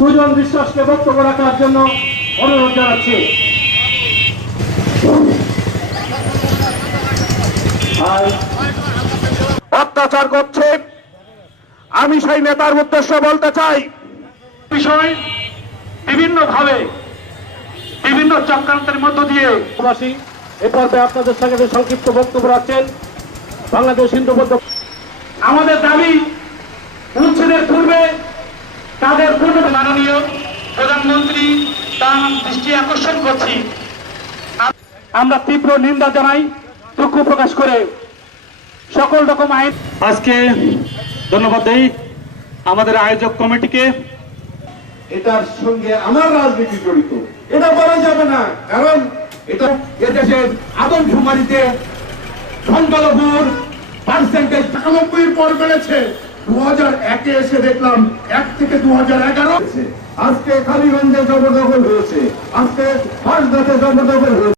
সুজন বিশ্বাসকে বক্তব্য রাখার জন্য অনুরোধ জানাচ্ছি। অত্যাচার করছে, আমি সেই নেতার উদ্দেশ্যে বলতে চাই, বিষয় বিভিন্নভাবে বিভিন্ন চক্রান্তের মধ্য দিয়ে প্রবাসী এ পর্বে আপনাদের সঙ্গে সংক্ষিপ্ত বক্তব্য রাখছেন বাংলাদেশ হিন্দু বৌদ্ধ। আমাদের দাবি উচ্ছেদের পূর্বে তাদের মাননীয় প্রধানমন্ত্রী তার দৃষ্টি আকর্ষণ করছি। আমরা তীব্র নিন্দা জানাই, দুঃখ প্রকাশ করে সকল রকম আইন। আজকে ধন্যবাদ দেই আমাদের আয়োজক কমিটিকে। এটার সঙ্গে আমার রাজনীতি জড়িত, এটা বলা যাবে না, কারণ এটা এদেশের আদমশুমারিতে সংখ্যালঘুর পার্সেন্টেজ 91 পর বেড়েছে। 2001-এ এসে দেখলাম 1 থেকে 2011 আজকে কালীগঞ্জে জবরদখল হয়েছে, আজকে হাসদাতে জবরদখল হয়েছে।